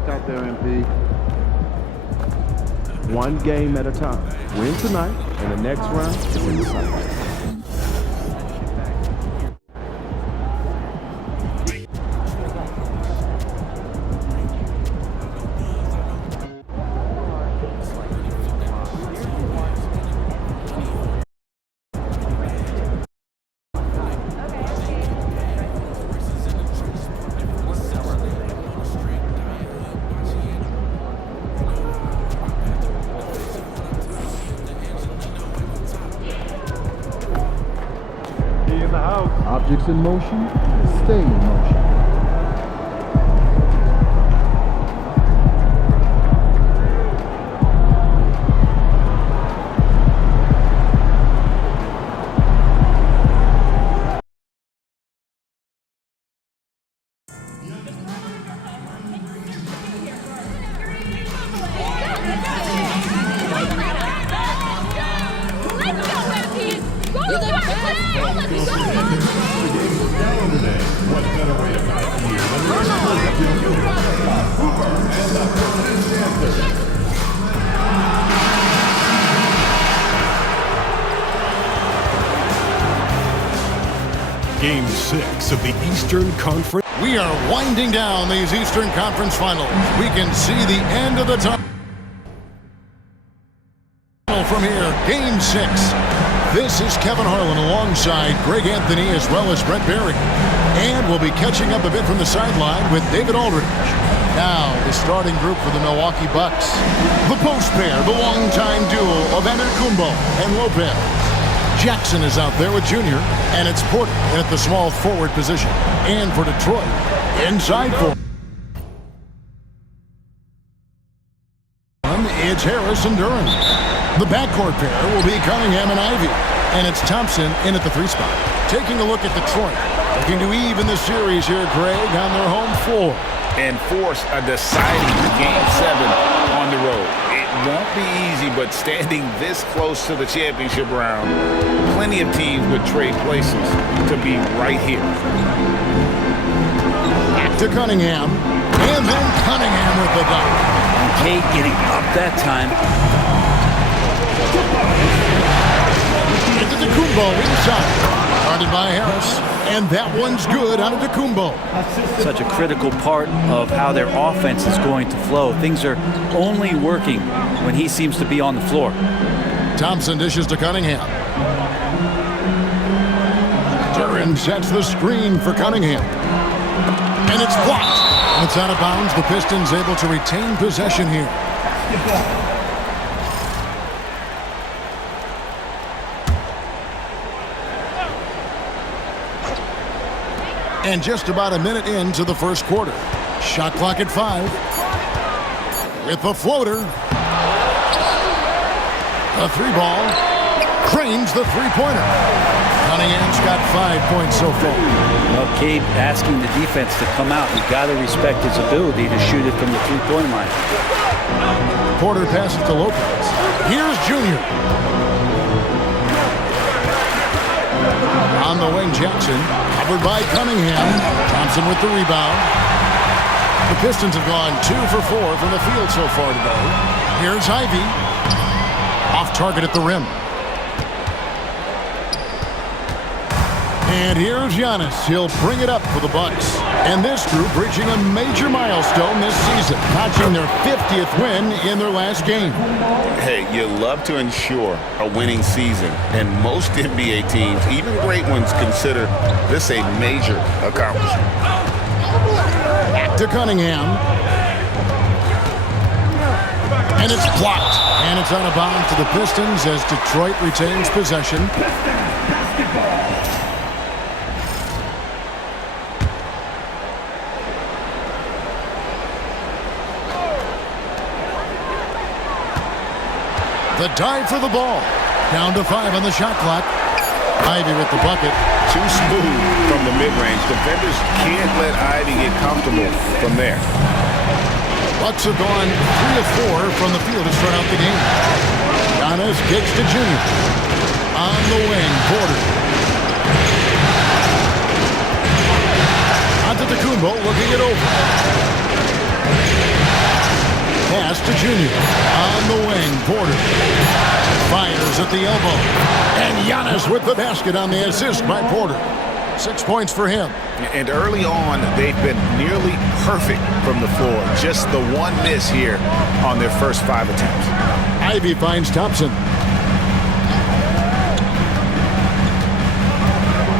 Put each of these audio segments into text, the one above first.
luck out there, MP. One game at a time. Win tonight, and the next round is in the sights. Objects in motion, stay in motion. Game 6 of the Eastern Conference. We are winding down these Eastern Conference Finals. We can see the end of the tunnel from here. Game 6. This is Kevin Harlan alongside Greg Anthony as well as Brent Barry. And we'll be catching up a bit from the sideline with David Aldridge. Now, the starting group for the Milwaukee Bucks. The post pair, the longtime duo of Antetokounmpo and Lopez. Jackson is out there with Junior, and it's Porter at the small forward position. And for Detroit, inside for it's Harris and Duren. The backcourt pair will be Cunningham and Ivey, and it's Thompson in at the 3 spot. Taking a look at Detroit, looking to even the series here, Greg, on their home floor. And force a deciding Game 7 on the road. It won't be easy, but standing this close to the championship round, plenty of teams would trade places to be right here. Back to Cunningham, and then Cunningham with the dunk. Cade getting up that time. Antetokounmpo inside. Guarded by Harris, and that one's good out of Antetokounmpo. Such a critical part of how their offense is going to flow. Things are only working when he seems to be on the floor. Thompson dishes to Cunningham. Duren sets the screen for Cunningham. And it's blocked. And it's out of bounds. The Pistons able to retain possession here. And just about a minute into the first quarter. Shot clock at 5. With the floater. A 3-ball. Cranes the 3-pointer. Cunningham's got 5 points so far. Well, Cade asking the defense to come out. You got to respect his ability to shoot it from the 3-point line. Porter passes to Lopez. Here's Junior. On the wing, Jackson. Covered by Cunningham. Thompson with the rebound. The Pistons have gone 2 for 4 from the field so far today. Here's Ivey. Off target at the rim. And here's Giannis. He'll bring it up for the Bucks. And this group reaching a major milestone this season, notching their 50th win in their last game. Hey, you love to ensure a winning season, and most NBA teams, even great ones, consider this a major accomplishment. Back to Cunningham. And it's blocked. And it's out of bounds to the Pistons as Detroit retains possession. The dive for the ball. Down to 5 on the shot clock. Ivey with the bucket. Too smooth from the mid-range. Defenders can't let Ivey get comfortable from there. Bucks have gone 3 of 4 from the field to start out the game. Giannis kicks to Junior. On the wing, Porter. Antetokounmpo looking it over. Pass to Junior. On the wing, Porter. Fires at the elbow. And Giannis with the basket on the assist by Porter. 6 points for him. And early on, they've been nearly perfect from the floor. Just the one miss here on their first 5 attempts. Ivy finds Thompson.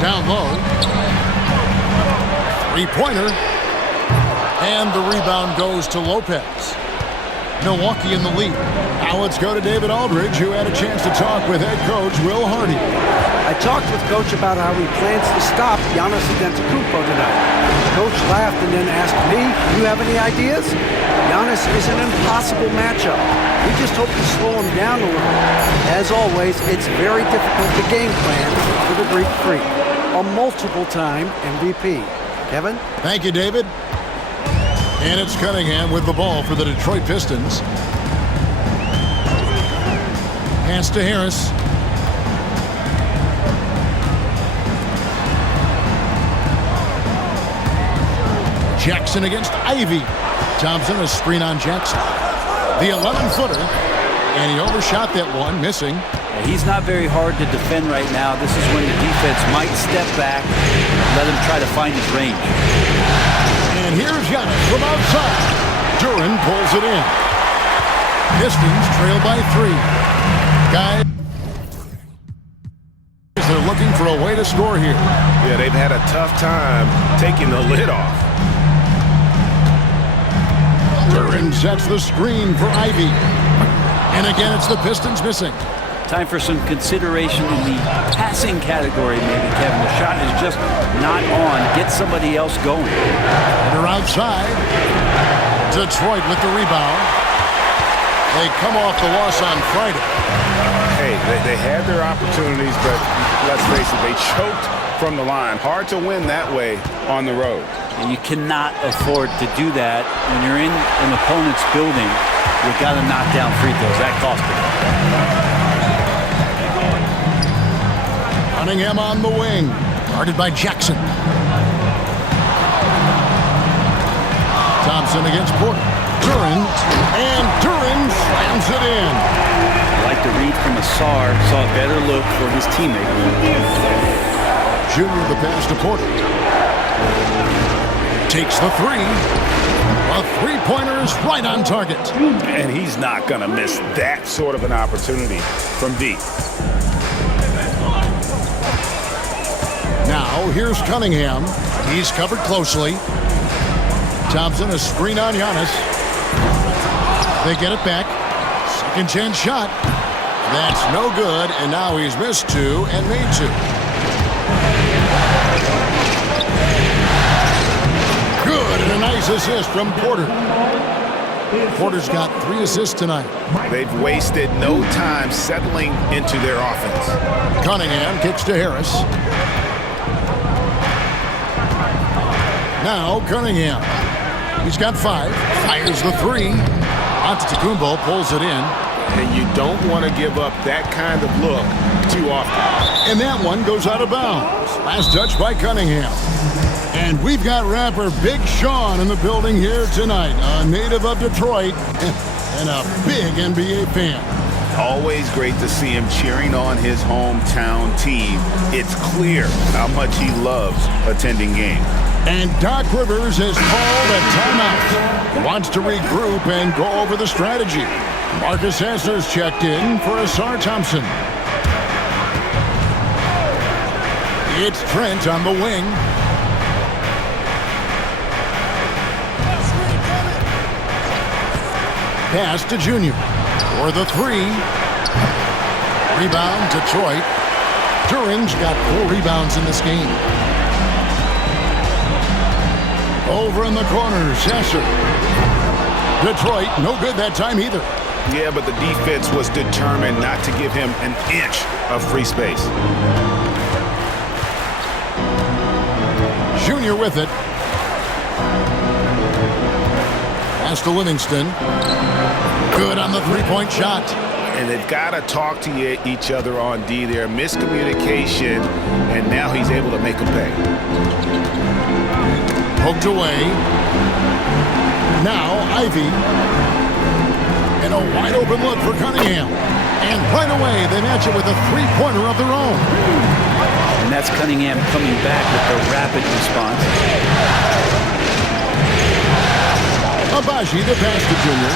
Down low. Three-pointer. And the rebound goes to Lopez. Milwaukee in the lead. Now let's go to David Aldridge, who had a chance to talk with head coach Will Hardy. I talked with Coach about how he plans to stop Giannis Antetokounmpo tonight. Coach laughed and then asked me, "Do you have any ideas?" Giannis is an impossible matchup. We just hope to slow him down a little. As always, it's very difficult to game plan for the Greek Freak, a multiple-time MVP. Kevin? Thank you, David. And it's Cunningham with the ball for the Detroit Pistons. Pass to Harris. Jackson against Ivy. Thompson, a screen on Jackson. The 11-footer. And he overshot that one, missing. He's not very hard to defend right now. This is when the defense might step back, let him try to find his range. And here's Giannis from outside. Duran pulls it in. Pistons trail by 3. Guys, they're looking for a way to score here. Yeah, they've had a tough time taking the lid off. Duran sets the screen for Ivy. And again, it's the Pistons missing. Time for some consideration in the passing category, maybe, Kevin. The shot is just not on. Get somebody else going. They're outside. Detroit with the rebound. They come off the loss on Friday. Hey, they had their opportunities, but let's face it, they choked from the line. Hard to win that way on the road. And you cannot afford to do that when you're in an opponent's building. You've got to knock down free throws. That cost them. Cunningham on the wing. Guarded by Jackson. Thompson against Porter. Duran. And Duran slams it in. I like the read from Asar. Saw a better look for his teammate. Junior the pass to Porter. Takes the 3. A three-pointer is right on target. And he's not going to miss that sort of an opportunity from deep. Now, here's Cunningham. He's covered closely. Thompson, a screen on Giannis. They get it back. Second chance shot. That's no good, and now he's missed 2 and made 2. Good, and a nice assist from Porter. Porter's got 3 assists tonight. They've wasted no time settling into their offense. Cunningham kicks to Harris. Now Cunningham. He's got 5. Fires the 3. Antetokounmpo pulls it in. And you don't want to give up that kind of look too often. And that one goes out of bounds. Last touch by Cunningham. And we've got rapper Big Sean in the building here tonight. A native of Detroit and a big NBA fan. Always great to see him cheering on his hometown team. It's clear how much he loves attending games. And Doc Rivers has called a timeout. He wants to regroup and go over the strategy. Marcus Hassler's checked in for Asar Thompson. It's Trent on the wing. Pass to Junior for the 3. Rebound, Detroit. Duran's got 4 rebounds in this game. Over in the corner, Sasser. Detroit, no good that time either. Yeah, but the defense was determined not to give him an inch of free space. Junior with it. Pass to Livingston. Good on the three-point shot. And they've got to talk to each other on D there. Miscommunication, and now he's able to make them pay. Poked away. Now Ivy. And a wide open look for Cunningham. And right away, they match it with a three-pointer of their own. And that's Cunningham coming back with the rapid response. Agbaji, the pass to Junior.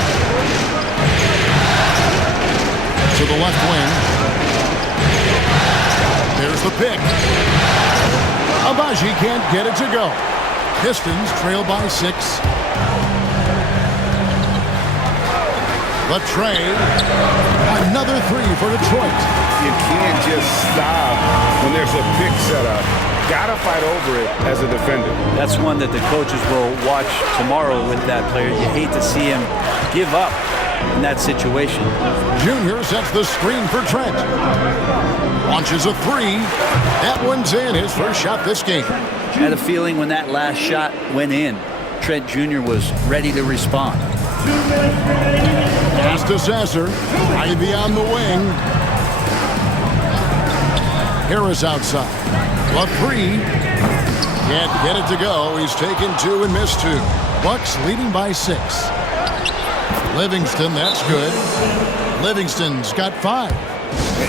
To the left wing. There's the pick. Agbaji can't get it to go. Pistons trail by 6. The tray. Another 3 for Detroit. You can't just stop when there's a pick set up. Gotta fight over it as a defender. That's one that the coaches will watch tomorrow with that player. You hate to see him give up in that situation. Junior sets the screen for Trent. Launches a 3. That one's in, his first shot this game. I had a feeling when that last shot went in, Trent Jr. was ready to respond. Pass to Sasser. Ivy on the wing. Harris outside. LaPree can't get it to go. He's taken 2 and missed 2. Bucks leading by 6. Livingston, that's good. Livingston's got 5.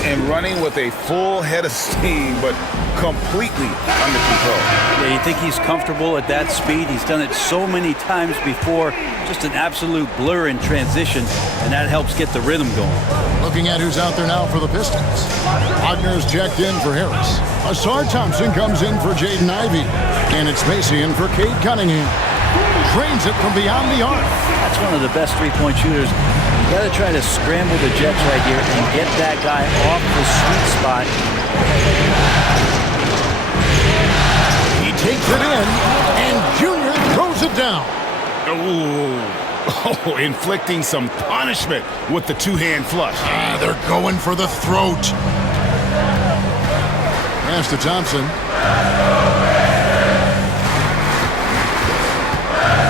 And running with a full head of steam, but completely under control. Yeah, you think he's comfortable at that speed? He's done it so many times before. Just an absolute blur in transition, and that helps get the rhythm going. Looking at who's out there now for the Pistons. Wagner's checked in for Harris. Asar Thompson comes in for Jaden Ivey. And it's Macy in for Cade Cunningham. Drains it from beyond the arc. That's one of the best three-point shooters. You got to try to scramble the Jets right here and get that guy off the sweet spot. He takes it in, and Junior throws it down. Oh, inflicting some punishment with the two-hand flush. They're going for the throat. Pass to Thompson.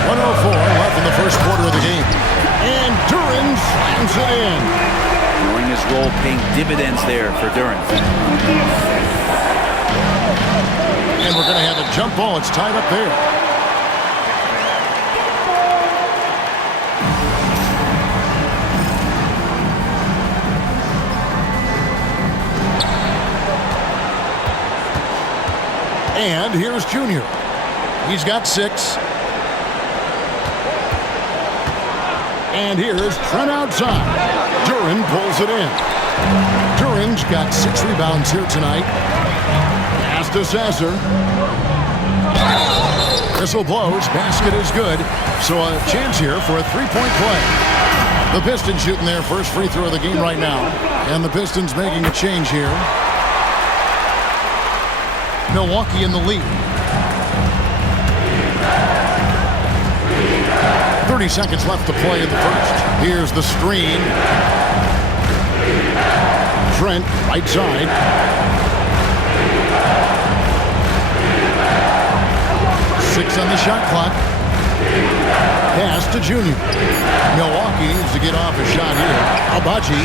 1:04 left in the first quarter of the game. And Duren slams it in. Knowing his role paying dividends there for Duren. And we're going to have a jump ball. It's tied up there. And here's Junior. He's got 6. And here's Trent outside. Duren pulls it in. Duren's got 6 rebounds here tonight. Pass to Sasser. Whistle blows. Basket is good. So a chance here for a three-point play. The Pistons shooting their first free throw of the game right now. And the Pistons making a change here. Milwaukee in the lead. 30 seconds left to play in the first. Here's the screen. Trent, right side. Six on the shot clock. Pass to Junior. Milwaukee needs to get off a shot here. Agbaji.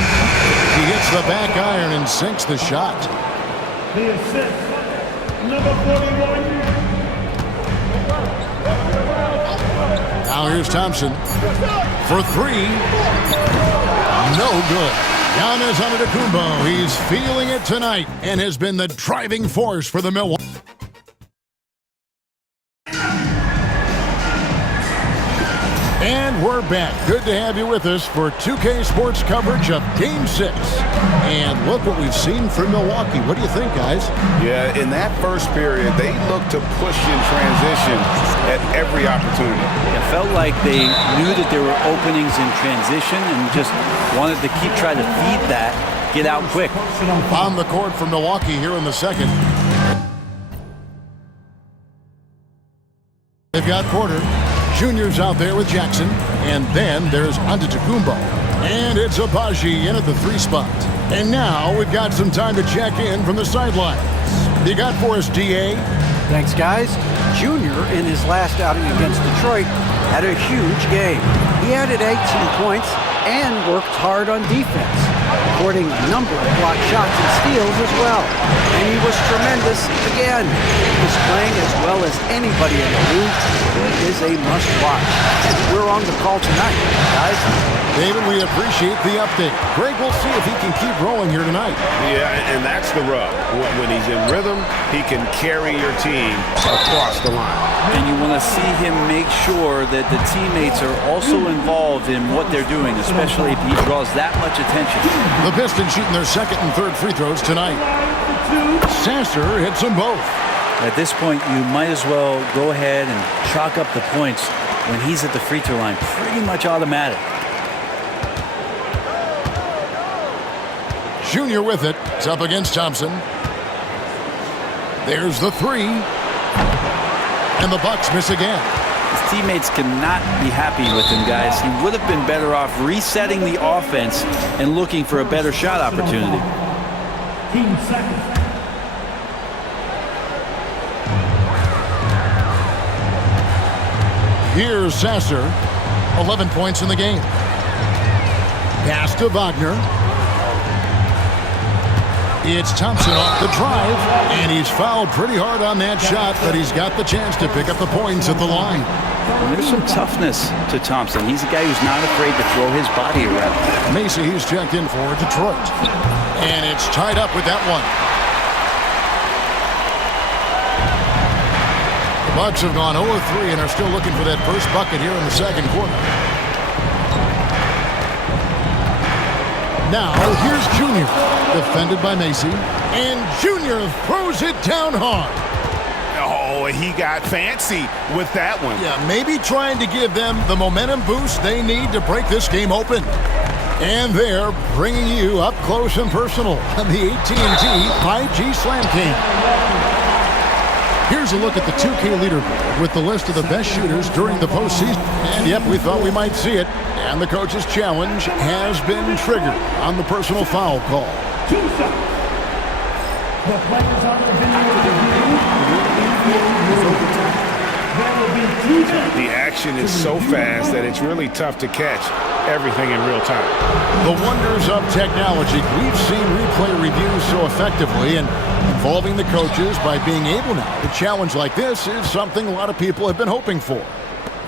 He hits the back iron and sinks the shot. The assist, number 41. Now here's Thompson for 3. No good. Giannis Antetokounmpo. He's feeling it tonight and has been the driving force for the Milwaukee. And we're back. Good to have you with us for 2K Sports coverage of Game 6. And look what we've seen from Milwaukee. What do you think, guys? Yeah, in that first period, they looked to push in transition at every opportunity. It felt like they knew that there were openings in transition and just wanted to keep trying to feed that, get out quick. On the court for Milwaukee here in the second. They've got Porter. Junior's out there with Jackson. And then there's Antetokounmpo. And it's Agbaji in at the 3 spot. And now we've got some time to check in from the sidelines. You got for us, DA? Thanks, guys. Junior, in his last outing against Detroit, had a huge game. He added 18 points and worked hard on defense, recording a number of blocked shots and steals as well. And he was tremendous again. He was playing as well as anybody in the league. He is a must-watch. And we're on the call tonight, guys. David, we appreciate the update. Greg, we'll see if he can keep rolling here tonight. Yeah, and that's the rub. When he's in rhythm, he can carry your team across the line. And you want to see him make sure that the teammates are also involved in what they're doing, especially if he draws that much attention. The Pistons shooting their second and third free throws tonight. Sasser hits them both. At this point, you might as well go ahead and chalk up the points when he's at the free throw line. Pretty much automatic. Junior with it. It's up against Thompson. There's the three. And the Bucks miss again. His teammates cannot be happy with him, guys. He would have been better off resetting the offense and looking for a better shot opportunity. 15 seconds. Here's Sasser. 11 points in the game. Pass to Wagner. It's Thompson off the drive, and he's fouled pretty hard on that shot, but he's got the chance to pick up the points at the line. And there's some toughness to Thompson. He's a guy who's not afraid to throw his body around. Macy, he's checked in for Detroit. And it's tied up with that one. The Bucks have gone 0-3 and are still looking for that first bucket here in the second quarter. Now, here's Junior, defended by Macy, and Junior throws it down hard. Oh, he got fancy with that one. Yeah, maybe trying to give them the momentum boost they need to break this game open. And they're bringing you up close and personal on the AT&T 5G Slam King. Here's a look at the 2K leaderboard with the list of the best shooters during the postseason. And yep, we thought we might see it. And the coach's challenge has been triggered on the personal foul call. 2 seconds. The players on the video. The action is so fast that it's really tough to catch everything in real time. The wonders of technology. We've seen replay reviews so effectively, and involving the coaches by being able now to challenge like this is something a lot of people have been hoping for.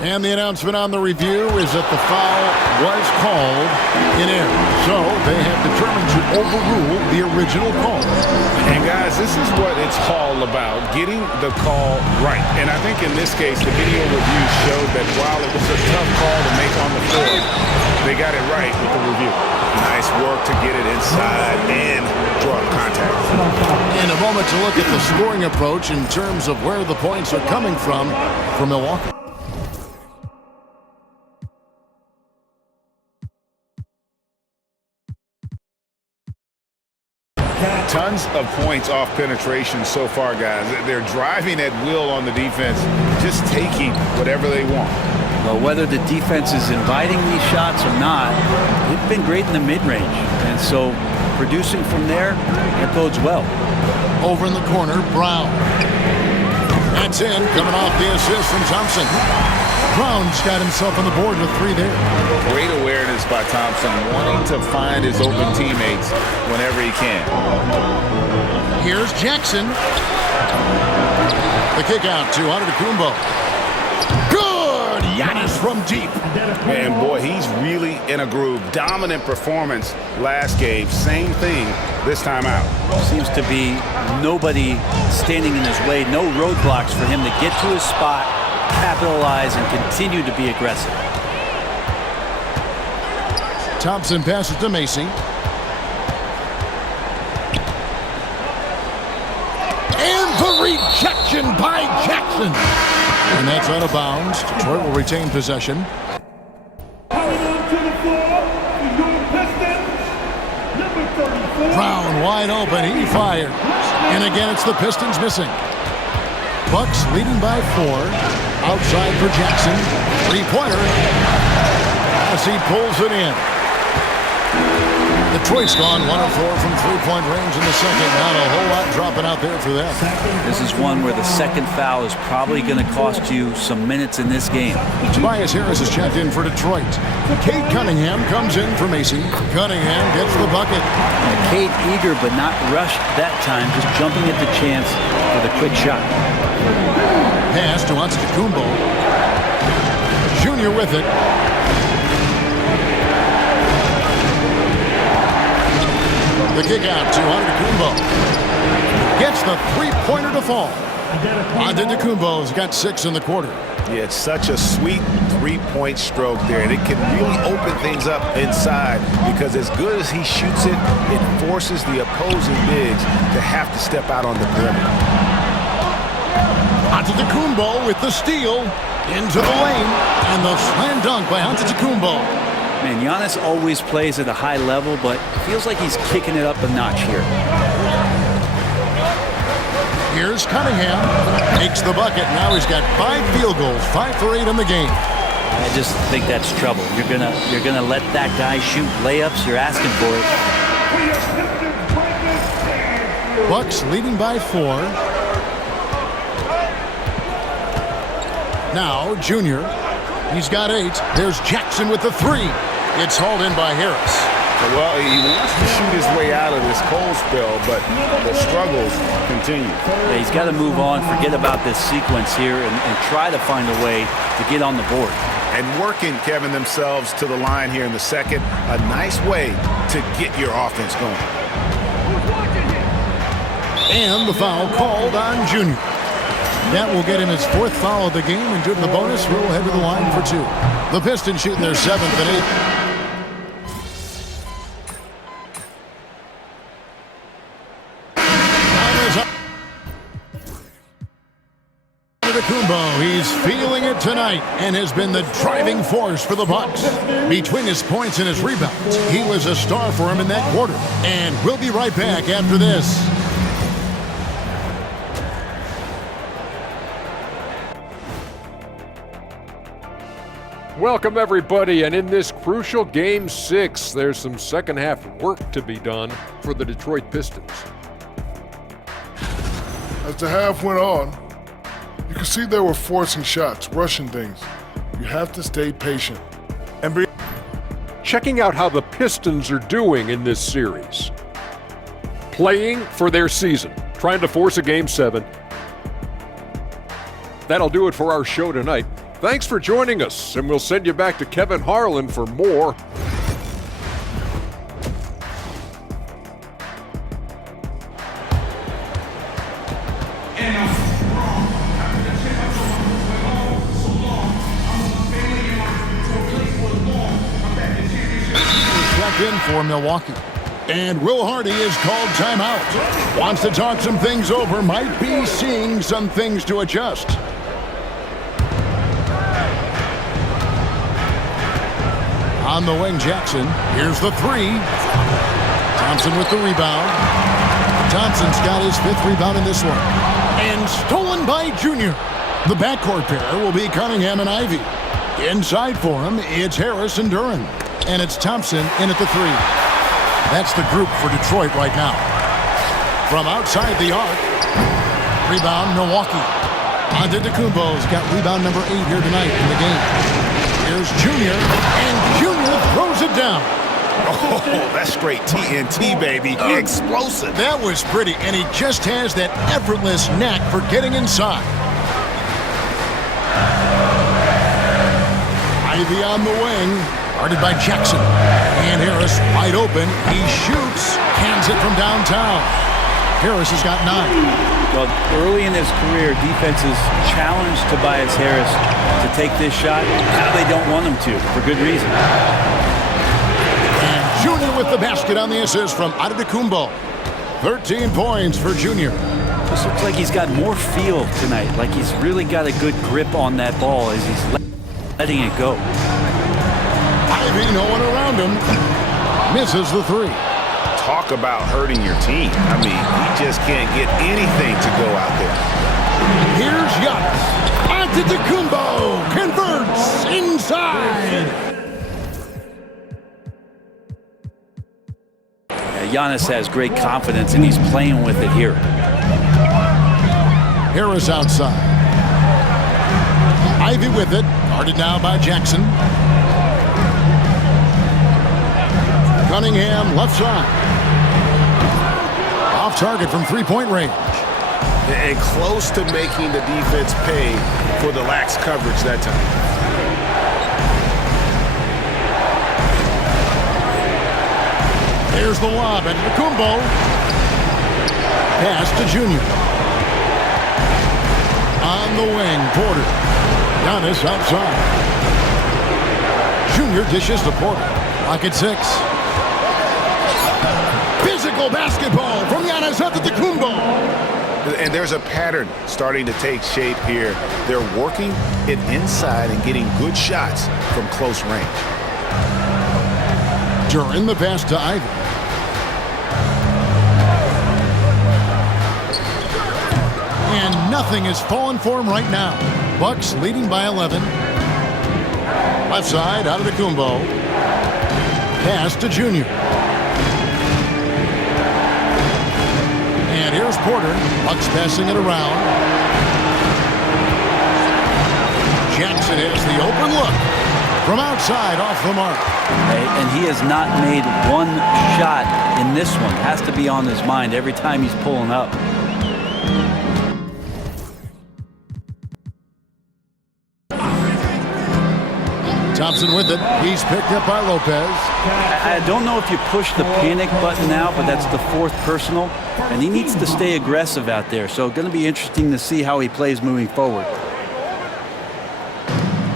And the announcement on the review is that the foul was called in error. So they have determined to overrule the original call. And guys, this is what it's all about, getting the call right. And I think in this case, the video review showed that while it was a tough call to make on the floor, they got it right with the review. Nice work to get it inside and draw contact. In a moment to look at the scoring approach in terms of where the points are coming from Milwaukee. Tons of points off penetration so far, guys. They're driving at will on the defense, just taking whatever they want. Well, whether the defense is inviting these shots or not, they've been great in the mid-range. And so producing from there, that bodes well. Over in the corner, Brown. That's in, coming off the assist from Thompson. Brown's got himself on the board with 3 there. Great awareness by Thompson, wanting to find his open teammates whenever he can. Here's Jackson. The kick out to Antetokounmpo. Good! Giannis from deep. And boy, he's really in a groove. Dominant performance last game. Same thing this time out. Seems to be nobody standing in his way, no roadblocks for him to get to his spot, capitalize, and continue to be aggressive. Thompson passes to Macy. And the rejection by Jackson. And that's out of bounds. Detroit will retain possession. Coming onto the floor for your Pistons, number 34. Brown wide open. He fires. And again, it's the Pistons missing. Bucks leading by 4. Outside for Jackson. 3-pointer. As he pulls it in. Detroit's gone 1 of 4 from 3-point range in the second. Not a whole lot dropping out there for them. This is one where the second foul is probably going to cost you some minutes in this game. Tobias Harris is checked in for Detroit. Cade Cunningham comes in for Macy. Cunningham gets the bucket. And Cade eager but not rushed that time, just jumping at the chance with a quick shot. Pass to Antetokounmpo. Junior with it. The kick out to Antetokounmpo. Gets the three-pointer to fall. Antetokounmpo's got 6 in the quarter. Yeah, it's such a sweet three-point stroke there, and it can really open things up inside because as good as he shoots it, it forces the opposing bigs to have to step out on the perimeter. Antetokounmpo with the steal into the lane, and the slam dunk by Antetokounmpo. Man, Giannis always plays at a high level, but feels like he's kicking it up a notch here. Here's Cunningham, makes the bucket. Now he's got 5 field goals, 5 for 8 in the game. I just think that's trouble. You're gonna let that guy shoot layups. You're asking for it. Bucks leading by 4. Now Junior, he's got 8. There's Jackson with the 3. It's hauled in by Harris. Well, he wants to shoot his way out of this cold spell, but the struggles continue. Yeah, he's got to move on, forget about this sequence here, and try to find a way to get on the board. And working, Kevin, themselves to the line here in the second. A nice way to get your offense going. And the foul called on Junior. That will get him his 4th foul of the game, and due to the bonus, we'll head to the line for 2. The Pistons shooting their 7th and 8th. Antetokounmpo, he's feeling it tonight and has been the driving force for the Bucks. Between his points and his rebounds, he was a star for him in that quarter. And we'll be right back after this. Welcome, everybody, and in this crucial Game 6, there's some second-half work to be done for the Detroit Pistons. As the half went on, you could see they were forcing shots, rushing things. You have to stay patient. And be Checking out how the Pistons are doing in this series. Playing for their season, trying to force a Game 7. That'll do it for our show tonight. Thanks for joining us, and we'll send you back to Kevin Harlan for more. In for Milwaukee. And Will Hardy is called timeout. Wants to talk some things over, might be seeing some things to adjust. On the wing, Jackson. Here's the 3. Thompson with the rebound. Thompson's got his 5th rebound in this one. And stolen by Junior. The backcourt pair will be Cunningham and Ivy. Inside for him, it's Harris and Duren. And it's Thompson in at the 3. That's the group for Detroit right now. From outside the arc, rebound Milwaukee. Antetokounmpo's got rebound number 8 here tonight in the game. Here's Junior, and Junior throws it down. Oh, that's straight TNT, baby. Explosive. That was pretty, and he just has that effortless knack for getting inside. Ivy on the wing. Guarded by Jackson. And Harris wide open. He shoots. Hands it from downtown. Harris has got 9. Well, early in his career, defenses challenged Tobias Harris to take this shot. Now they don't want him to, for good reason. And Junior with the basket on the assist from Antetokounmpo. 13 points for Junior. This looks like he's got more feel tonight, like he's really got a good grip on that ball as he's letting it go. Ivy, no one around him. Misses the 3. Talk about hurting your team. I mean, he just can't get anything to go out there. Here's Giannis. Antetokounmpo converts inside. Giannis has great confidence, and he's playing with it here. Harris outside. Ivy with it. Guarded now by Jackson. Cunningham left side. Off target from three-point range. And close to making the defense pay for the lax coverage that time. There's Here's the lob at Kumbo. Pass to Junior. On the wing, Porter. Giannis outside. Junior dishes to Porter. Rocket 6. Physical basketball from Giannis Antetokounmpo. And there's a pattern starting to take shape here. They're working it inside and getting good shots from close range. During the pass to Ivy. And nothing is falling for him right now. Bucks leading by 11. Left side, out of the Kumbo. Pass to Junior. And here's Porter. Bucks passing it around. Jackson has the open look. From outside, off the mark. And he has not made one shot in this one. Has to be on his mind every time he's pulling up. Thompson with it. He's picked up by Lopez. I don't know if you push the panic button now, but that's the fourth personal. And he needs to stay aggressive out there. So going to be interesting to see how he plays moving forward.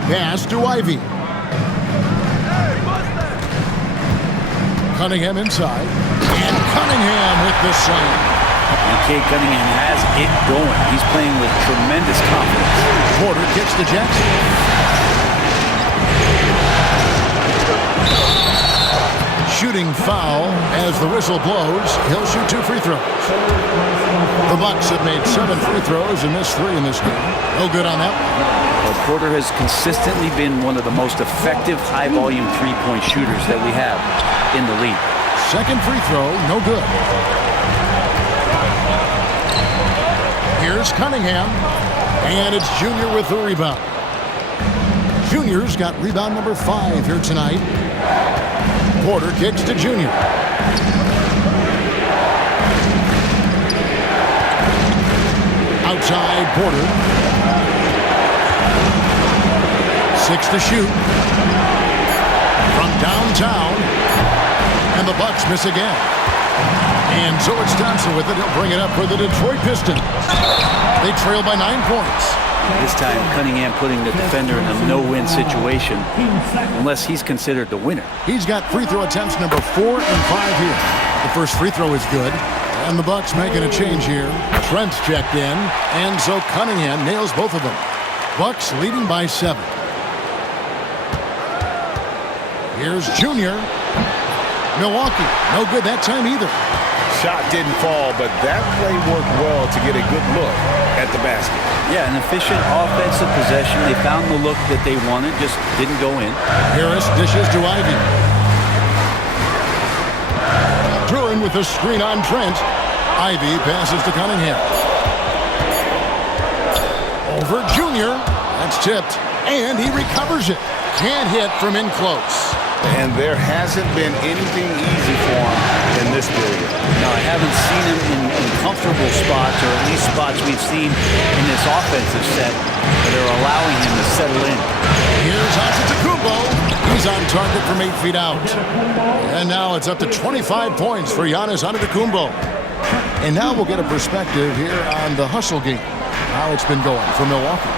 Pass to Ivy. Cunningham inside. And Cunningham with the slam. And Cade Cunningham has it going. He's playing with tremendous confidence. Porter kicks to Jackson. Shooting foul as the whistle blows. He'll shoot 2 free throws. The Bucks have made 7 free throws and missed 3 in this game. No good on that one. Well, Porter has consistently been one of the most effective high-volume three-point shooters that we have in the league. Second free throw, no good. Here's Cunningham, and it's Junior with the rebound. Junior's got rebound number 5 here tonight. Porter kicks to Junior. Outside, Porter. 6 to shoot. From downtown. And the Bucks miss again. And so it's Thompson with it. He'll bring it up for the Detroit Pistons. They trail by 9 points. This time, Cunningham putting the defender in a no-win situation, unless he's considered the winner. He's got free throw attempts number 4 and 5 here. The first free throw is good. And the Bucks making a change here. Trent's checked in, and so Cunningham nails both of them. Bucks leading by 7. Here's Junior. Milwaukee, no good that time either. Shot didn't fall, but that play worked well to get a good look at the basket. Yeah, an efficient offensive possession. They found the look that they wanted, just didn't go in. Harris dishes to Ivy. Duran with the screen on Trent. Ivy passes to Cunningham. Over Junior. That's tipped. And he recovers it. Can't hit from in close. And there hasn't been anything easy for him in this period. No, I haven't seen him in comfortable spots, or at least spots we've seen in this offensive set that are allowing him to settle in. Here's Antetokounmpo. He's on target from 8 feet out. And now it's up to 25 points for Giannis Antetokounmpo. And now we'll get a perspective here on the hustle game, how it's been going for Milwaukee.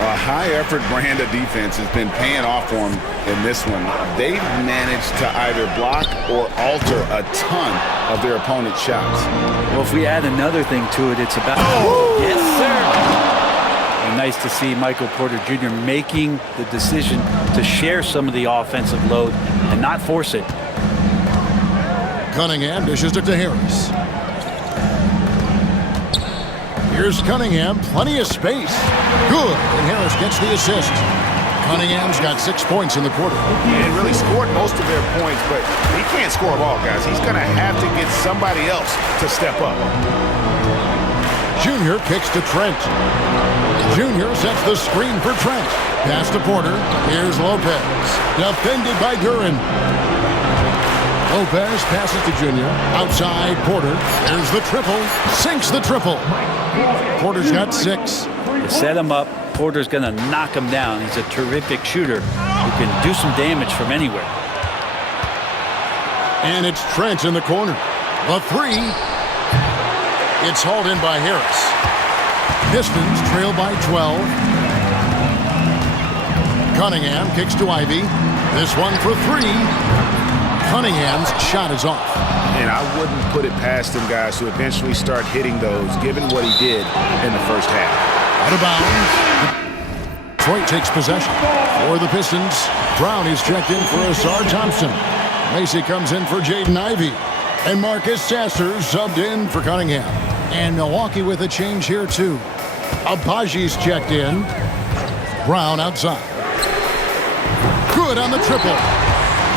A high-effort brand of defense has been paying off for them in this one. They've managed to either block or alter a ton of their opponent's shots. Well, if we add another thing to it, it's about... Yes, sir! And nice to see Michael Porter Jr. making the decision to share some of the offensive load and not force it. Cunningham dishes it to Harris. Here's Cunningham, plenty of space. Good, and Harris gets the assist. Cunningham's got 6 points in the quarter. He didn't really score most of their points, but he can't score them all, guys. He's going to have to get somebody else to step up. Junior kicks to Trent. Junior sets the screen for Trent. Pass to Porter. Here's Lopez. Defended by Duran. Lopez passes to Junior. Outside, Porter. There's the triple. Sinks the triple. Porter's got 6. You set him up. Porter's going to knock him down. He's a terrific shooter who can do some damage from anywhere. And it's Trent in the corner. The three. It's hauled in by Harris. Pistons trail by 12. Cunningham kicks to Ivy. This one for three. Cunningham's shot is off. And I wouldn't put it past him, guys, to eventually start hitting those, given what he did in the first half. Out of bounds. Detroit takes possession. For the Pistons, Brown is checked in for Asar Thompson. Macy comes in for Jaden Ivey. And Marcus Sasser subbed in for Cunningham. And Milwaukee with a change here, too. Abaji's checked in. Brown outside. Good on the triple.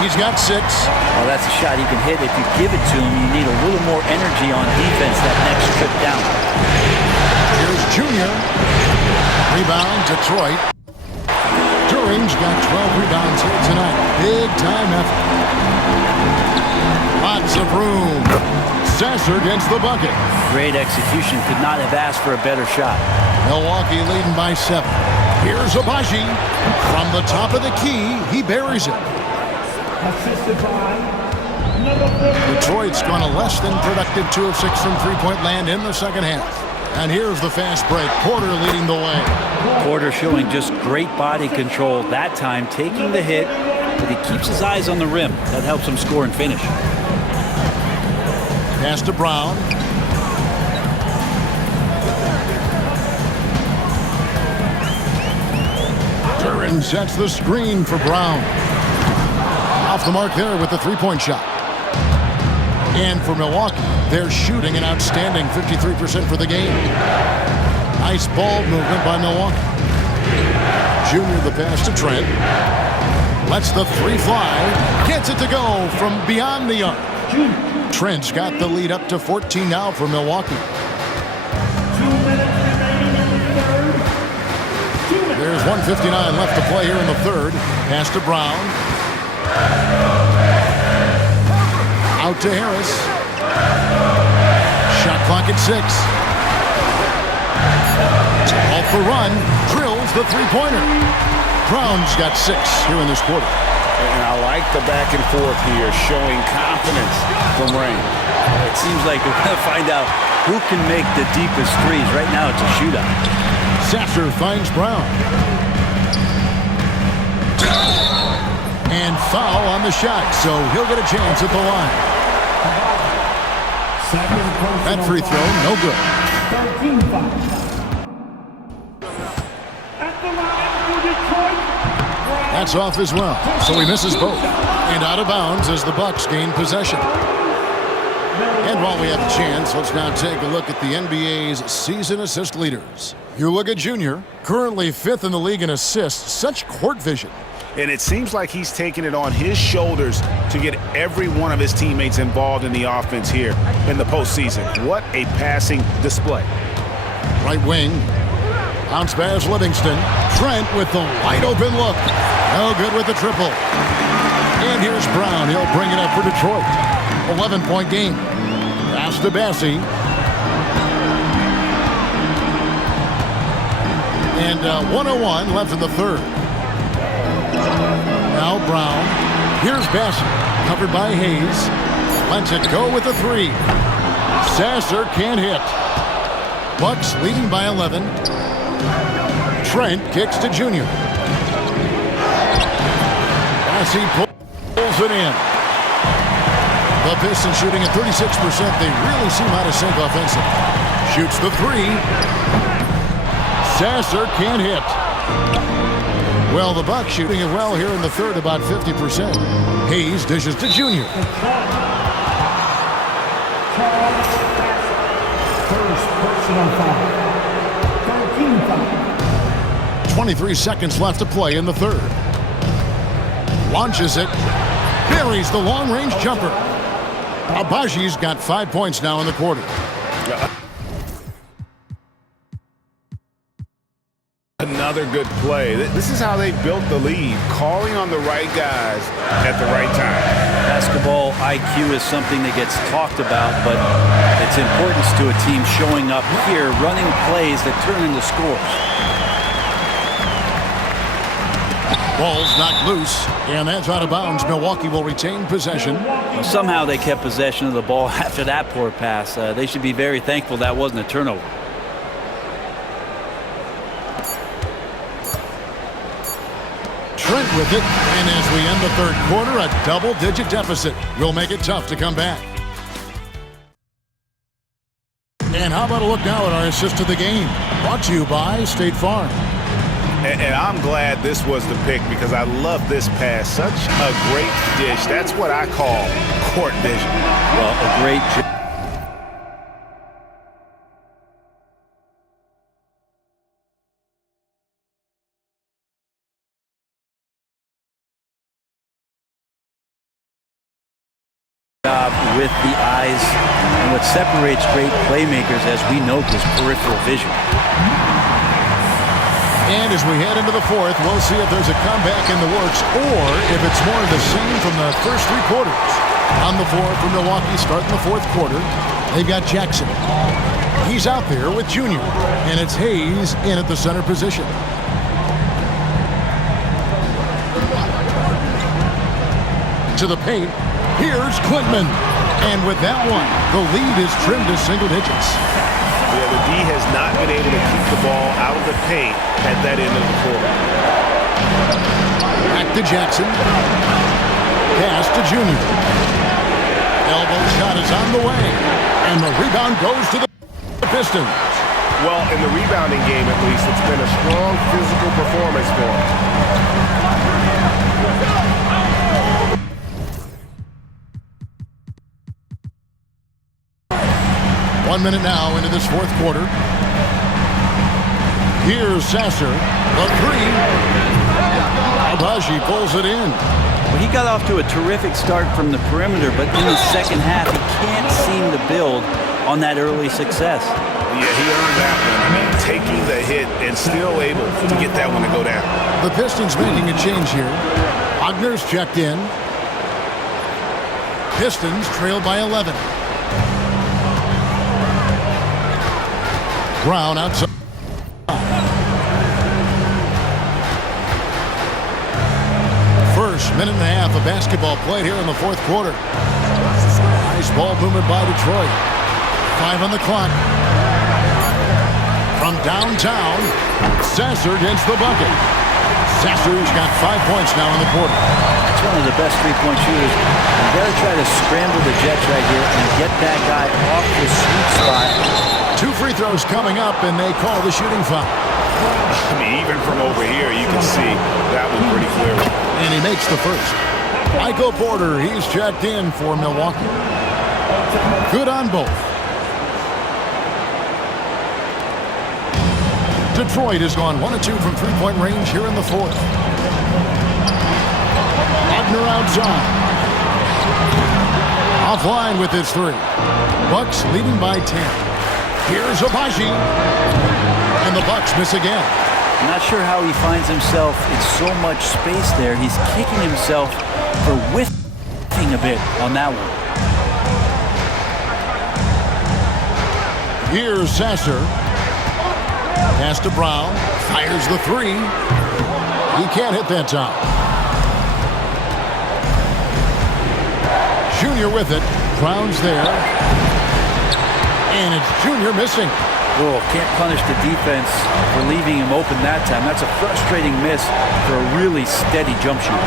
He's got 6. Well, that's a shot he can hit. If you give it to him, you need a little more energy on defense that next trip down. Here's Junior. Rebound, Detroit. Turing's got 12 rebounds here tonight. Big time effort. Lots of room. Sasser gets the bucket. Great execution. Could not have asked for a better shot. Milwaukee leading by 7. Here's Abaji. From the top of the key, he buries it. Assisted by number 4. Detroit's gone a less than productive 2 of 6 from three-point land in the second half. And here's the fast break. Porter leading the way. Porter showing just great body control that time, taking the hit, but he keeps his eyes on the rim. That helps him score and finish. Pass to Brown. Turin sets the screen for Brown. Off the mark there with the three-point shot. And for Milwaukee, they're shooting an outstanding 53% for the game. Nice ball movement by Milwaukee. Junior the pass to Trent. Lets the three fly. Gets it to go from beyond the arc. Trent's got the lead up to 14 now for Milwaukee. 2 minutes remaining in the third. There's 1:59 left to play here in the third. Pass to Brown. Out to Harris. Shot clock at 6. Off the run. Drills the three-pointer. Brown's got 6 here in this quarter. And I like the back and forth here, showing confidence from Rain. It seems like we're going to find out who can make the deepest threes. Right now it's a shootout. Sasser finds Brown. And foul on the shot, so he'll get a chance at the line. That free throw, no good. 13 fouls. At the line for Detroit. That's off as well, so he misses both. And out of bounds as the Bucks gain possession. And while we have a chance, let's now take a look at the NBA's season assist leaders. You look at Junior, currently 5th in the league in assists. Such court vision. And it seems like he's taking it on his shoulders to get every one of his teammates involved in the offense here in the postseason. What a passing display. Right wing. Bounce pass Livingston. Trent with the wide open look. No good with the triple. And here's Brown. He'll bring it up for Detroit. 11-point game. Pass to Bassie. And 1:01 left in the third. Now Brown. Here's Bassie. Covered by Hayes. Lets it go with the three. Sasser can't hit. Bucks leading by 11. Trent kicks to Junior. Bassie pulls it in. The Pistons shooting at 36%. They really seem out of sync offensively. Shoots the three. Sasser can't hit. Well, the Bucks shooting it well here in the third, about 50%. Hayes dishes to Junior. First personal foul. 13 foul. 23 seconds left to play in the third. Launches it. Buries the long-range jumper. Abaji's got 5 points now in the quarter. Another good play. This is how they built the lead, calling on the right guys at the right time. Basketball IQ is something that gets talked about, but its importance to a team showing up here, running plays that turn into scores. Ball's knocked loose, and that's out of bounds. Milwaukee will retain possession. Well, somehow they kept possession of the ball after that poor pass. They should be very thankful that wasn't a turnover. Trent with it, and as we end the third quarter, a double-digit deficit will make it tough to come back. And how about a look now at our assist of the game? Brought to you by State Farm. And I'm glad this was the pick because I love this pass. Such a great dish. That's what I call court vision. Well, a great job with the eyes, and what separates great playmakers, as we note, is peripheral vision. And as we head into the fourth, we'll see if there's a comeback in the works or if it's more of the same from the first three quarters. On the floor for Milwaukee starting the fourth quarter, they've got Jackson. He's out there with Junior, and it's Hayes in at the center position. To the paint, here's Klintman. And with that one, the lead is trimmed to single digits. Yeah, the D has not been able to keep the ball out of the paint at that end of the court. Back to Jackson. Pass to Junior. Elbow shot is on the way. And the rebound goes to the Pistons. Well, in the rebounding game, at least, it's been a strong physical performance for him. 1 minute now into this fourth quarter. Here's Sasser. The three. Agbaji pulls it in. Well, he got off to a terrific start from the perimeter, but in the second half, he can't seem to build on that early success. Yeah, he earned that one. I mean, taking the hit and still able to get that one to go down. The Pistons making a change here. Wagner's checked in. Pistons trail by 11. Brown outside. First minute and a half of basketball played here in the fourth quarter. Nice ball movement by Detroit. 5 on the clock. From downtown, Sasser gets the bucket. Sasser's got 5 points now in the quarter. That's one of the best three-point shooters. You got to try to scramble the Jets right here and get that guy off the sweet spot. 2 free throws coming up, and they call the shooting foul. I mean, even from over here, you can see that one pretty clearly. And he makes the first. Michael Porter, he's checked in for Milwaukee. Good on both. Detroit has gone 1 of 2 from three-point range here in the fourth. Wagner outside. Offline with his three. Bucks leading by 10. Here's Agbaji. And the Bucks miss again. I'm not sure how he finds himself in so much space there. He's kicking himself for whiffing a bit on that one. Here's Sasser. Pass to Brown. Fires the three. He can't hit that time. Junior with it. Brown's there. And it's Junior missing. Oh, can't punish the defense for leaving him open that time. That's a frustrating miss for a really steady jump shooter.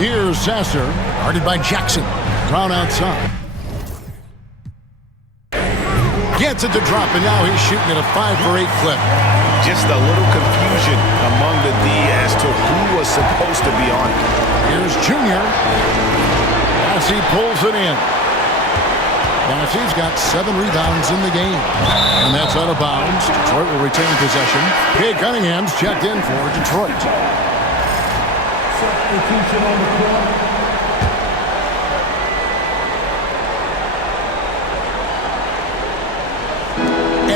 Here's Sasser. Guarded by Jackson. Brown outside. Gets it to drop, and now he's shooting at a 5-for-8 clip. Just a little confusion among the D as to who was supposed to be on it. Here's Junior. As he pulls it in. Bassey's got 7 rebounds in the game. And that's out of bounds. Detroit will retain possession. Cade Cunningham's checked in for Detroit. Substitution on the court.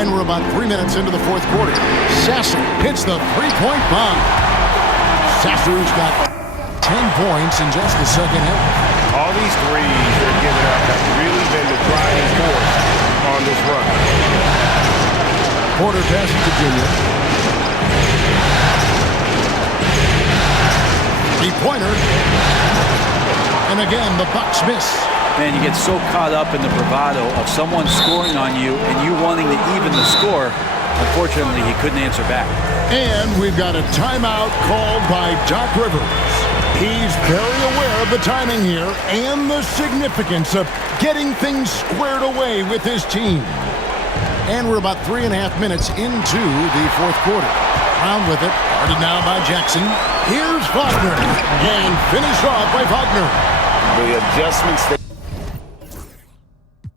And we're about 3 minutes into the fourth quarter. Sasser hits the three-point bomb. Sasser's got 10 points in just the second half. All these threes they're giving up have really been the driving force on this run. Porter passes to Junior. Three-pointer. And again, the Bucks miss. Man, you get so caught up in the bravado of someone scoring on you and you wanting to even the score. Unfortunately, he couldn't answer back. And we've got a timeout called by Doc Rivers. He's very aware of the timing here and the significance of getting things squared away with his team. And we're about 3.5 minutes into the fourth quarter. Round with it, guarded now by Jackson. Here's Wagner, and finished off by Wagner. The adjustments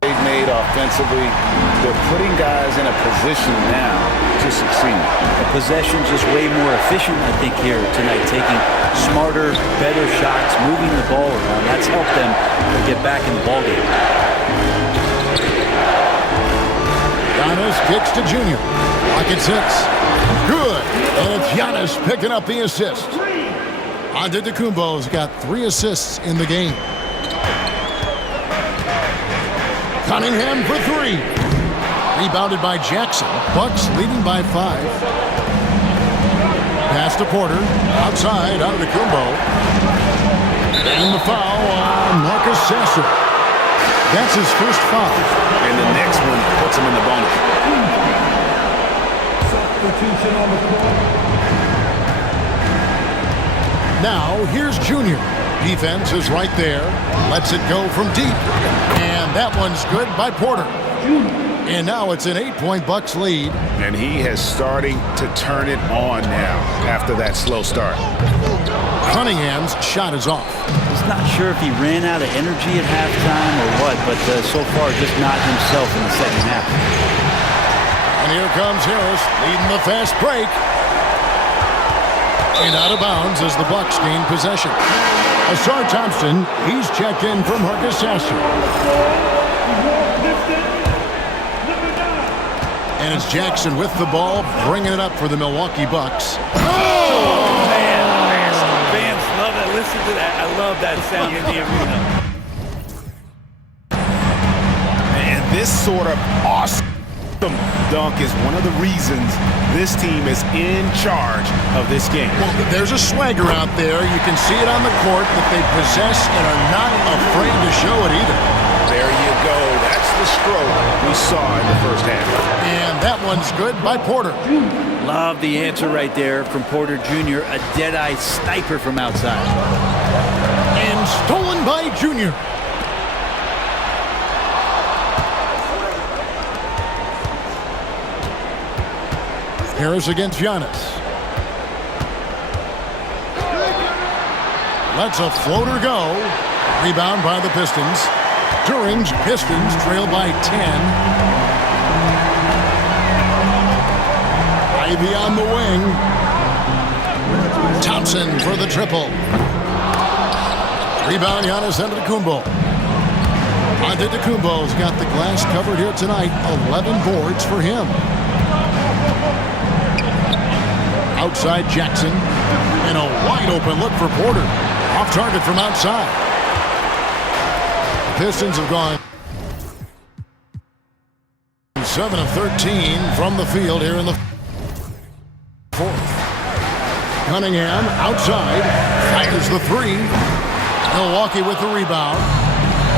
they've made offensively, they're putting guys in a position now to succeed. The possession's just way more efficient, I think, here tonight, taking smarter, better shots, moving the ball around. That's helped them get back in the ballgame. Giannis kicks to Junior. Rockets hits. Good. And it's Giannis picking up the assist. Antetokounmpo's got 3 assists in the game. Cunningham for 3. Rebounded by Jackson. Bucks leading by 5. Pass to Porter. Outside, Antetokounmpo. And the foul on Marcus Sasser. That's his first foul. And the next one puts him in the bonus. Substitution on the court. Now, here's Junior. Defense is right there. Lets it go from deep. And that one's good by Porter. And now it's an 8-point Bucks lead. And he has starting to turn it on now after that slow start. Cunningham's shot is off. He's not sure if he ran out of energy at halftime or what, but so far just not himself in the second half. And here comes Harris leading the fast break. And out of bounds as the Bucks gain possession. Asar Thompson, he's checked in for Marcus Sasser. And it's Jackson with the ball, bringing it up for the Milwaukee Bucks. Oh, man. Fans love that. Listen to that. I love that sound in the arena. And this sort of awesome dunk is one of the reasons this team is in charge of this game. Well, there's a swagger out there. You can see it on the court that they possess and are not afraid to show it either. There you go. That's the stroke we saw in the first half. And that one's good by Porter. Love the answer right there from Porter Jr., a dead-eye sniper from outside. And stolen by Junior. Harris against Giannis. Lets a floater go. Rebound by the Pistons. During's Pistons trail by 10. Ivy on the wing. Thompson for the triple. Rebound Giannis Antetokounmpo. Antetokounmpo's got the glass covered here tonight. 11 boards for him. Outside Jackson. And a wide open look for Porter. Off target from outside. The Pistons have gone 7 of 13 from the field here in the fourth. Cunningham outside. Fires the 3. Milwaukee with the rebound.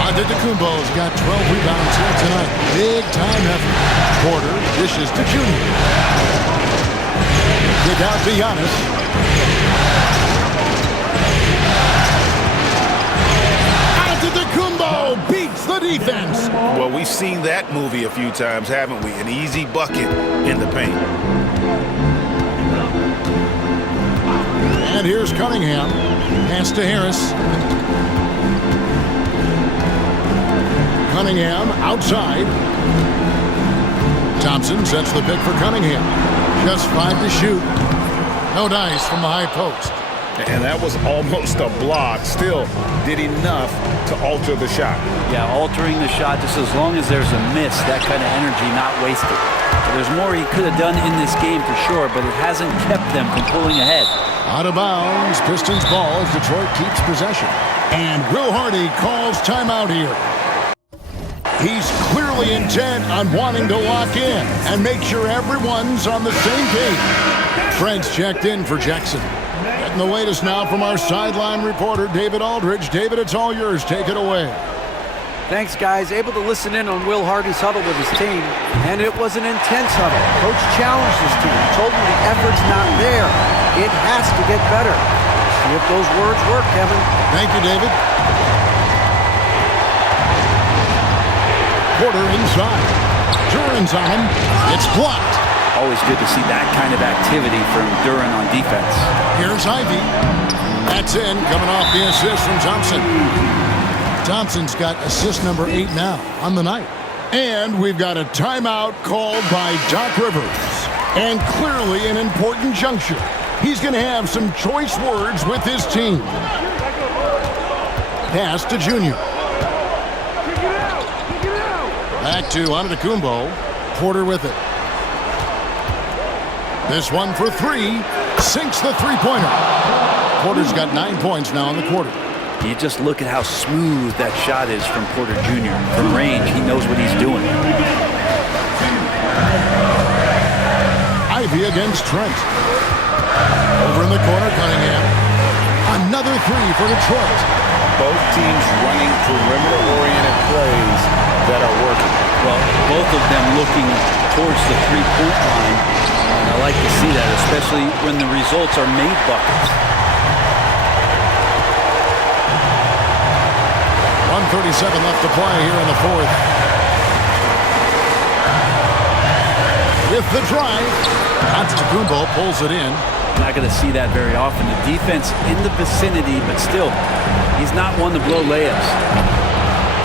Antetokounmpo's got 12 rebounds here tonight. Big time effort. Porter dishes to Junior. Kick out to Giannis. Antetokounmpo beats the defense. Well, we've seen that movie a few times, haven't we? An easy bucket in the paint. And here's Cunningham. Pass to Harris. Cunningham outside. Thompson sets the pick for Cunningham. Just 5 to shoot. No dice from the high post. And that was almost a block. Still did enough to alter the shot. Yeah, altering the shot just as long as there's a miss, that kind of energy not wasted. There's more he could have done in this game for sure, but it hasn't kept them from pulling ahead. Out of bounds, Pistons ball as Detroit keeps possession. And Will Hardy calls timeout here. He's clearly intent on wanting to lock in and make sure everyone's on the same page. Trent's checked in for Jackson. Getting the latest now from our sideline reporter, David Aldridge. David, it's all yours. Take it away. Thanks, guys. Able to listen in on Will Hardy's huddle with his team, and it was an intense huddle. Coach challenged his team, told them the effort's not there. It has to get better. See if those words work, Kevin. Thank you, David. Porter inside. Duran's on him. It's blocked. Always good to see that kind of activity from Duran on defense. Here's Ivy. That's in, coming off the assist from Thompson. Thompson's got assist number 8 now on the night. And we've got a timeout called by Doc Rivers. And clearly an important juncture. He's going to have some choice words with his team. Pass to Junior. Back to Antetokounmpo. Porter with it. This one for 3. Sinks the three-pointer. Porter's got 9 points now in the quarter. You just look at how smooth that shot is from Porter Jr. From range, he knows what he's doing. Ivy against Trent. Over in the corner, Cunningham. Another 3 for Detroit. Both teams running perimeter-oriented plays that are working. Well, both of them looking towards the three-point line. And I like to see that, especially when the results are made buckets. 1:37 left to play here in the fourth. With the drive, Antetokounmpo pulls it in. Not going to see that very often. The defense in the vicinity, but still, he's not one to blow layups.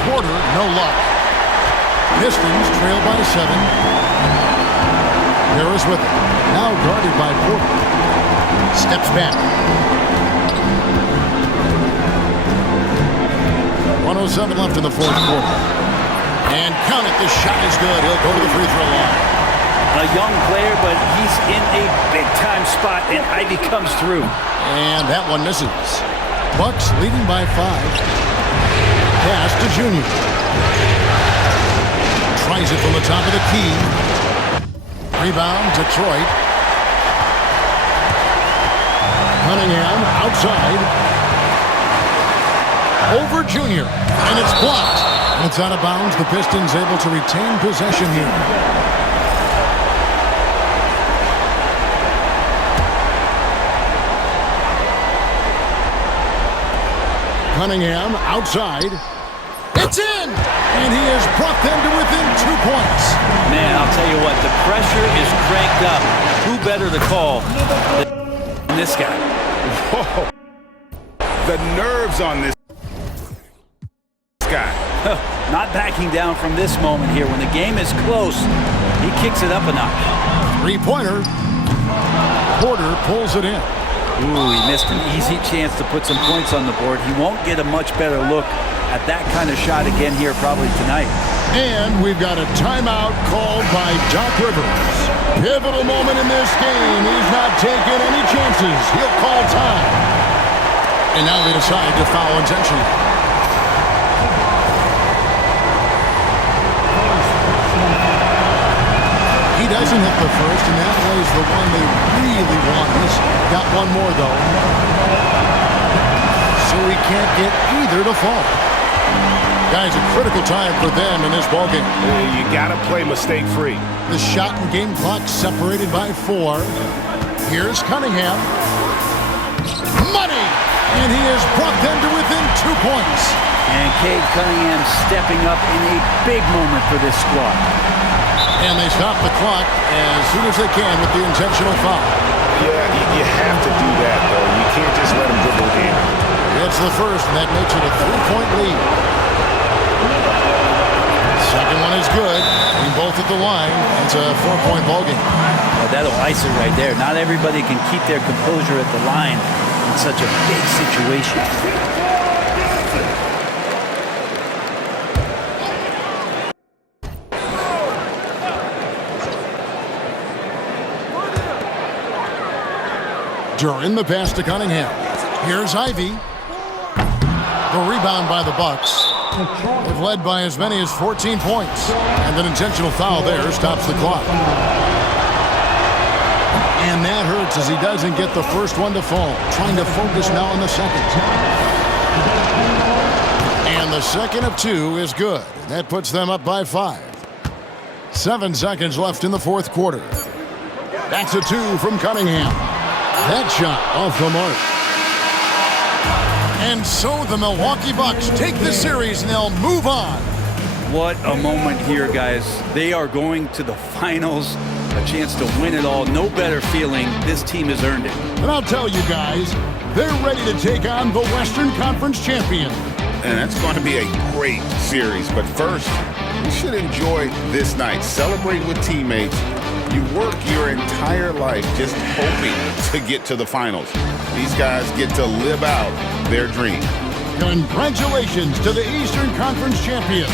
Porter, no luck. Pistons trail by 7. Harris with it. Now guarded by Porter. Steps back. 1:07 left in the fourth quarter. And count it, the shot is good. He'll go to the free throw line. A young player, but he's in a big-time spot, and Ivy comes through. And that one misses. Bucks leading by 5. Pass to Junior. Tries it from the top of the key. Rebound, Detroit. Cunningham outside. Over Junior, and it's blocked. It's out of bounds. The Pistons able to retain possession here. Cunningham outside. It's in! And he has brought them to within 2 points. Man, I'll tell you what, the pressure is cranked up. Who better to call than this guy? Whoa. The nerves on this guy. Not backing down from this moment here. When the game is close, he kicks it up a notch. Three-pointer. Porter pulls it in. Ooh, he missed an easy chance to put some points on the board. He won't get a much better look at that kind of shot again here probably tonight. And we've got a timeout called by Doc Rivers. Pivotal moment in this game. He's not taking any chances. He'll call time. And now they decide to foul intentionally. He doesn't hit the first, and that was the one they really want. He's got one more, though. So he can't get either to fall. Guys, a critical time for them in this ballgame. You got to play mistake-free. The shot and game clock separated by 4. Here's Cunningham. Money! And he has brought them to within 2 points. And Cade Cunningham stepping up in a big moment for this squad. And they stop the clock as soon as they can with the intentional foul. Yeah, you have to do that, though. You can't just let him dribble again. It's the first, and that makes it a 3-point lead. Second one is good. Being both at the line. It's a 4-point ballgame. Well, that'll ice it right there. Not everybody can keep their composure at the line in such a big situation. Duran, the pass to Cunningham. Here's Ivy. The rebound by the Bucks. They've led by as many as 14 points. And an intentional foul there stops the clock. And that hurts as he doesn't get the first one to fall. Trying to focus now on the second. And the second of two is good. That puts them up by 5. 7 seconds left in the fourth quarter. That's a 2 from Cunningham. That shot off the mark. And so the Milwaukee Bucks take the series and they'll move on. What a moment here, guys. They are going to the finals, a chance to win it all. No better feeling. This team has earned it. And I'll tell you guys, they're ready to take on the Western Conference champion. And that's going to be a great series. But first, we should enjoy this night. Celebrate with teammates. You work your entire life just hoping to get to the finals. These guys get to live out their dream. Congratulations to the Eastern Conference champions.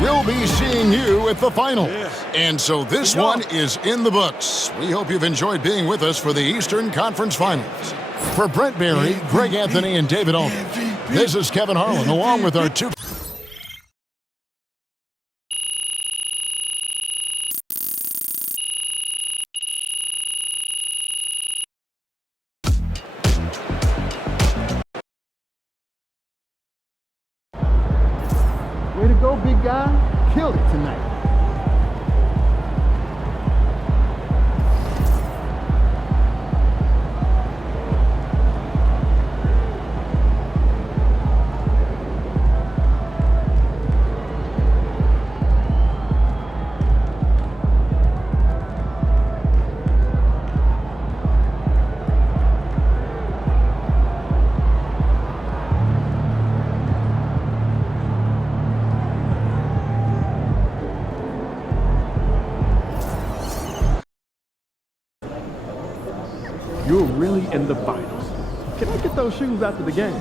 We'll be seeing you at the finals. And so this one is in the books. We hope you've enjoyed being with us for the Eastern Conference Finals. For Brent Barry, Greg Anthony, and David Aldridge, this is Kevin Harlan along with our two... Way to go, big guy. Killed it tonight. You're really in the finals. Can I get those shoes after the game?